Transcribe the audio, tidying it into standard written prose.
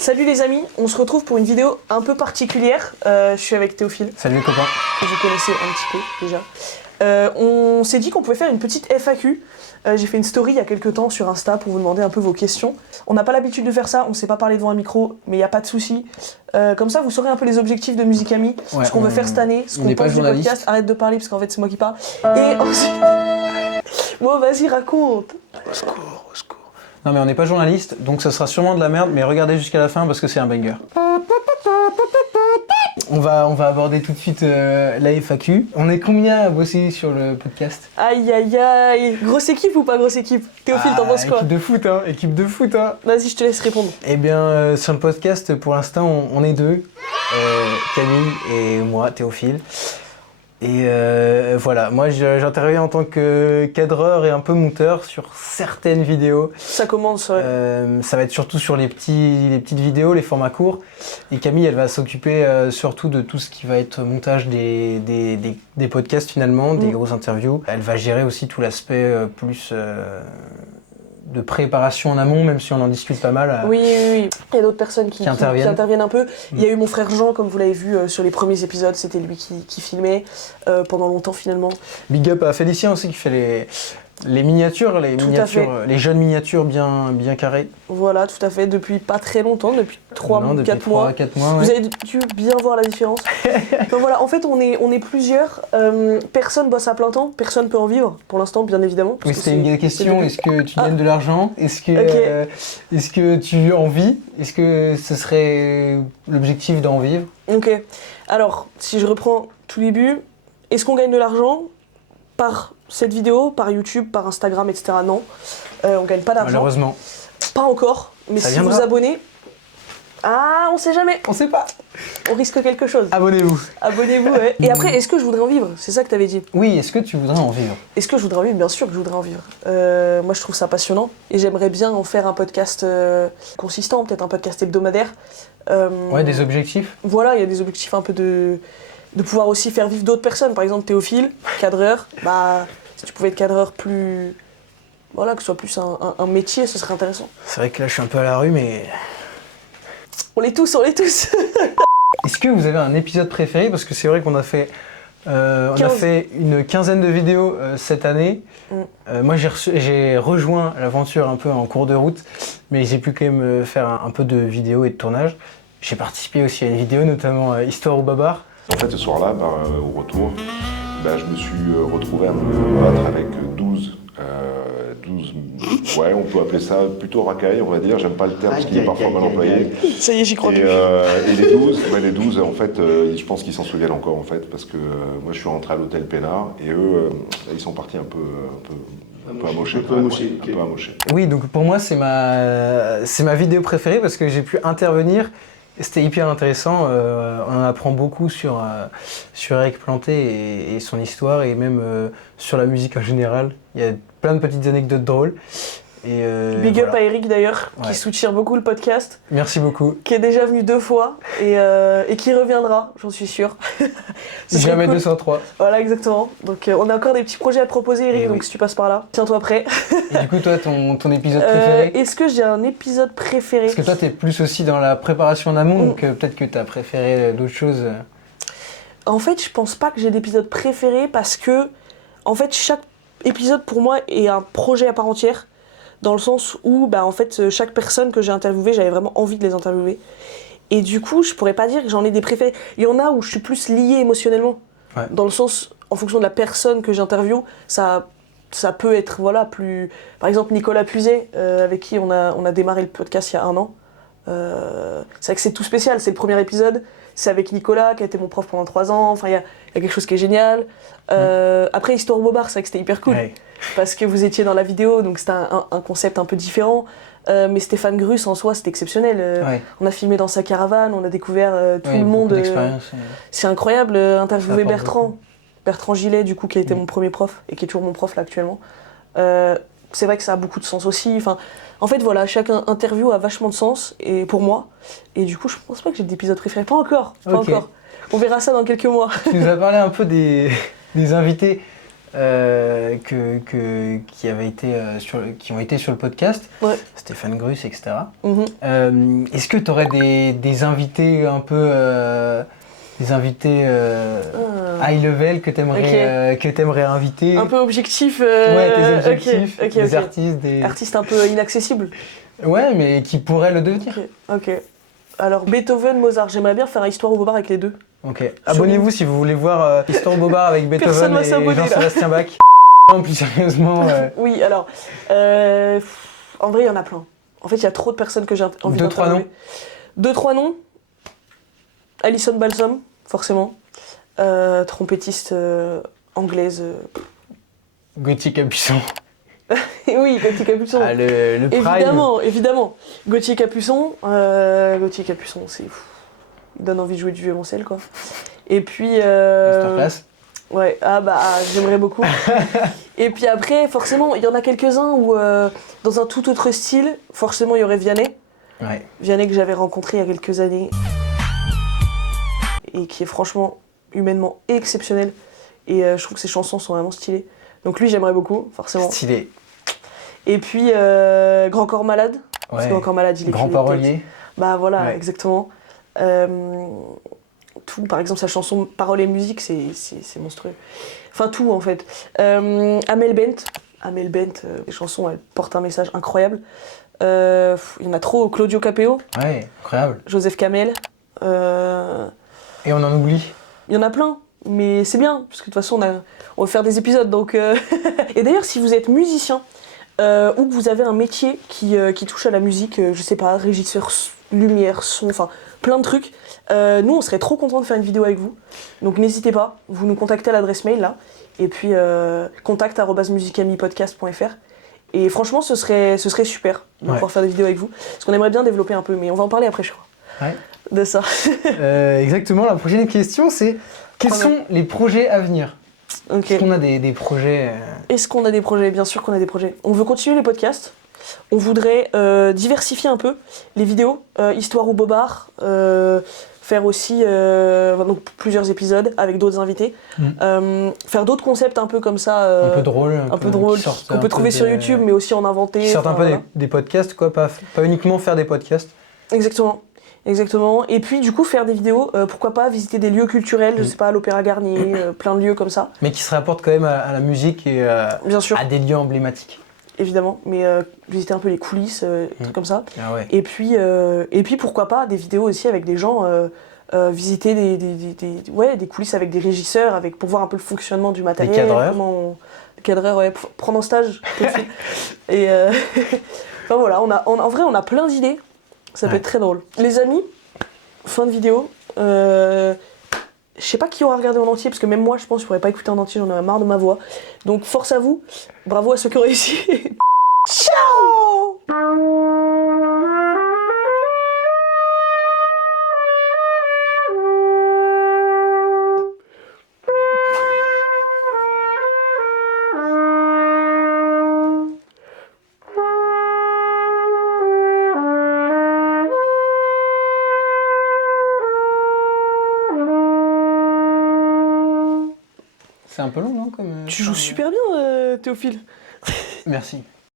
Salut les amis, on se retrouve pour une vidéo un peu particulière. Je suis avec Théophile. Salut les copains. Que vous connaissez un petit peu déjà. On s'est dit qu'on pouvait faire une petite FAQ. J'ai fait une story il y a quelques temps sur Insta pour vous demander un peu vos questions. On n'a pas l'habitude de faire ça, on ne sait pas parler devant un micro, mais il n'y a pas de souci. Comme ça, vous saurez un peu les objectifs de Musicami, ce qu'on veut faire cette année, ce qu'on pense du podcast. Arrête de parler parce qu'en fait c'est moi qui parle. Et ensuite... Bon, vas-y, raconte. Au secours, au secours. Non mais on n'est pas journaliste, donc ça sera sûrement de la merde, mais regardez jusqu'à la fin parce que c'est un banger. On va aborder tout de suite la FAQ. On est combien à bosser sur le podcast? Aïe aïe aïe. Grosse équipe ou pas grosse équipe? Théophile, t'en penses quoi? Équipe de foot hein. Vas-y, je te laisse répondre. Eh bien, sur le podcast, pour l'instant, on est deux. Camille et moi, Théophile. Et voilà, moi j'interviens en tant que cadreur et un peu monteur sur certaines vidéos. Ça commence, ouais. Ça va être surtout sur les petites vidéos, les formats courts. Et Camille, elle va s'occuper surtout de tout ce qui va être montage des podcasts finalement, des grosses interviews. Elle va gérer aussi tout l'aspect plus de préparation en amont, même si on en discute pas mal. Oui. Il y a d'autres personnes qui interviennent un peu. Il y a eu mon frère Jean, comme vous l'avez vu sur les premiers épisodes, c'était lui qui filmait pendant longtemps finalement. Big up à Félicien aussi qui fait les miniatures, les jeunes miniatures bien carrées. Voilà, tout à fait, depuis pas très longtemps, depuis 3-4 mois. Ouais. Vous avez dû bien voir la différence. Donc voilà, en fait on est plusieurs, personne bosse à plein temps, personne peut en vivre, pour l'instant bien évidemment. Oui, c'était une question, est-ce que tu gagnes de l'argent? Est-ce que tu en vis? Est-ce que ce serait l'objectif d'en vivre? Ok, alors si je reprends tout début, est-ce qu'on gagne de l'argent par cette vidéo, par YouTube, par Instagram, etc. Non, on gagne pas d'argent. Malheureusement. Pas encore, mais ça si viendra. vous abonnez... Ah, on sait jamais. On sait pas. On risque quelque chose. Abonnez-vous. Abonnez-vous, ouais. Et après, est-ce que je voudrais en vivre? C'est ça que t'avais dit. Oui, est-ce que tu voudrais en vivre? Est-ce que je voudrais en vivre? Bien sûr que je voudrais en vivre. Moi, je trouve ça passionnant. Et j'aimerais bien en faire un podcast consistant, peut-être un podcast hebdomadaire. Ouais, des objectifs. Voilà, il y a des objectifs un peu de pouvoir aussi faire vivre d'autres personnes. Par exemple, Théophile, cadreur. Bah, si tu pouvais être cadreur plus... Voilà, que ce soit plus un métier, ce serait intéressant. C'est vrai que là, je suis un peu à la rue, mais... On l'est tous. Est-ce que vous avez un épisode préféré? Parce que c'est vrai qu'on a fait... on a fait une quinzaine de vidéos cette année. Moi, j'ai rejoint l'aventure un peu en cours de route, mais j'ai pu quand même faire un peu de vidéos et de tournage. J'ai participé aussi à une vidéo, notamment Histoire ou Babar. En fait, ce soir-là, au retour, je me suis retrouvé à me battre avec 12, ouais, on peut appeler ça plutôt racailles, on va dire. J'aime pas le terme parce qu'il est parfois mal employé. Ça y est, j'y crois plus. Et les 12, en fait, je pense qu'ils s'en souviennent encore, en fait, parce que moi, je suis rentré à l'hôtel Pénard et eux, ils sont partis un peu amochés. Oui, donc pour moi, c'est ma vidéo préférée parce que j'ai pu intervenir. C'était hyper intéressant, on en apprend beaucoup sur Eric Planté et son histoire et même sur la musique en général. Il y a plein de petites anecdotes drôles. Et Big up à Eric d'ailleurs, qui soutient beaucoup le podcast. Merci beaucoup. Qui est déjà venu 2 fois et qui reviendra, j'en suis sûre. Jamais cool. 203. Voilà, exactement. Donc on a encore des petits projets à te proposer, Eric, donc si tu passes par là, tiens-toi prêt. Et du coup, toi, ton épisode préféré? Est-ce que j'ai un épisode préféré? Parce que toi, t'es plus aussi dans la préparation en amont, donc peut-être que t'as préféré d'autres choses. En fait, je pense pas que j'ai d'épisode préféré parce que, en fait, chaque épisode pour moi est un projet à part entière. Dans le sens où, en fait, chaque personne que j'ai interviewée, j'avais vraiment envie de les interviewer. Et du coup, je pourrais pas dire que j'en ai des préférés. Il y en a où je suis plus liée émotionnellement. Ouais. Dans le sens, en fonction de la personne que j'interviewe, ça peut être, voilà, plus... Par exemple, Nicolas Puiset, avec qui on a démarré le podcast il y a 1 an. C'est vrai que c'est tout spécial, c'est le premier épisode. C'est avec Nicolas, qui a été mon prof pendant 3 ans. Enfin, il y a quelque chose qui est génial. Après, Histoire ou Babar, c'est vrai que c'était hyper cool. Ouais. Parce que vous étiez dans la vidéo, donc c'était un concept un peu différent. Mais Stéphane Gruss, en soi, c'était exceptionnel. On a filmé dans sa caravane, on a découvert tout le monde. C'est incroyable, interviewer Bertrand Gillet, du coup, qui a été mon premier prof, et qui est toujours mon prof là actuellement. C'est vrai que ça a beaucoup de sens aussi. Enfin, en fait, voilà, chaque interview a vachement de sens, et pour moi. Et du coup, je pense pas que j'ai d'épisode préféré. Pas encore. On verra ça dans quelques mois. Tu nous as parlé un peu des invités qui ont été sur le podcast, Ouais. Stéphane Grus, etc. Mhm. Est-ce que tu aurais des invités un peu... des invités high level que t'aimerais inviter? Un peu objectif. Ouais, tes objectifs, ok, des ok. artistes, Artiste un peu inaccessible. Ouais, mais qui pourraient le devenir. Ok. Alors, Beethoven, Mozart, j'aimerais bien faire un Histoire ou Bobard avec les deux. Ok. Abonnez-vous si vous voulez voir Histoire Bobard avec Personne Beethoven va et s'abonner, là. Jean-Sébastien Bach. Non, plus sérieusement, Oui, alors, en vrai, il y en a plein. En fait, il y a trop de personnes que j'ai envie Deux, trois d'interviewer. Deux, trois noms. Alison Balsom, forcément. Trompettiste anglaise. Gauthier Capuçon. Oui, Gauthier Capuçon. Ah, le prime. Évidemment. Gauthier Capuçon, c'est... Il donne envie de jouer du violoncelle, quoi. Et puis... Masterclass. Ouais, j'aimerais beaucoup. Et puis après, forcément, il y en a quelques-uns où, dans un tout autre style, forcément, il y aurait Vianney. Ouais. Vianney que j'avais rencontré il y a quelques années. Et qui est franchement, humainement exceptionnel. Et je trouve que ses chansons sont vraiment stylées. Donc lui, j'aimerais beaucoup, forcément. Stylé. Et puis, Grand Corps Malade. Parce que Grand Corps Malade, il est Grand parolier. Bah voilà, Ouais. exactement. Tout, par exemple, sa chanson Paroles et musique, c'est monstrueux. Enfin, tout, en fait. Amel Bent, les chansons, elles portent un message incroyable. Il y en a trop. Claudio Capeo, Ouais, incroyable. Joseph Kamel. Et on en oublie. Il y en a plein, mais c'est bien, parce que de toute façon, on va faire des épisodes. Donc, Et d'ailleurs, si vous êtes musicien, ou que vous avez un métier qui touche à la musique, je sais pas, régisseur, lumière, son, enfin plein de trucs, nous on serait trop contents de faire une vidéo avec vous. Donc n'hésitez pas, vous nous contactez à l'adresse mail là, et puis contact@musicamipodcast.fr. Et franchement, ce serait super de pouvoir faire des vidéos avec vous, parce qu'on aimerait bien développer un peu, mais on va en parler après, je crois. Ouais. De ça. Exactement, la prochaine question c'est quels sont les projets à venir? Ok. Est-ce qu'on a des projets Est-ce qu'on a des projets? Bien sûr qu'on a des projets. On veut continuer les podcasts. On voudrait diversifier un peu les vidéos, Histoire ou Bobard, faire aussi donc plusieurs épisodes avec d'autres invités, faire d'autres concepts un peu comme ça. un peu drôles, qu'on peut trouver sur YouTube, mais aussi en inventer. Qui sortent un peu voilà. des podcasts, quoi, pas uniquement faire des podcasts. Exactement. Et puis du coup faire des vidéos, pourquoi pas visiter des lieux culturels, je sais pas, l'Opéra Garnier, plein de lieux comme ça. Mais qui se rapportent quand même à la musique et Bien sûr. à des lieux emblématiques. Évidemment, mais visiter un peu les coulisses, des trucs comme ça. Ah ouais. Et puis pourquoi pas des vidéos aussi avec des gens, visiter des coulisses avec des régisseurs, pour voir un peu le fonctionnement du matériel. Des cadreurs. Des cadreurs, ouais, pour prendre en stage. Et enfin voilà, en vrai on a plein d'idées, ça peut être très drôle. Les amis, fin de vidéo, je sais pas qui aura regardé en entier, parce que même moi je pense que je pourrais pas écouter en entier, j'en ai marre de ma voix. Donc force à vous, bravo à ceux qui ont réussi. Ciao! C'est un peu long, non comme, Tu joues super bien, Théophile. Merci.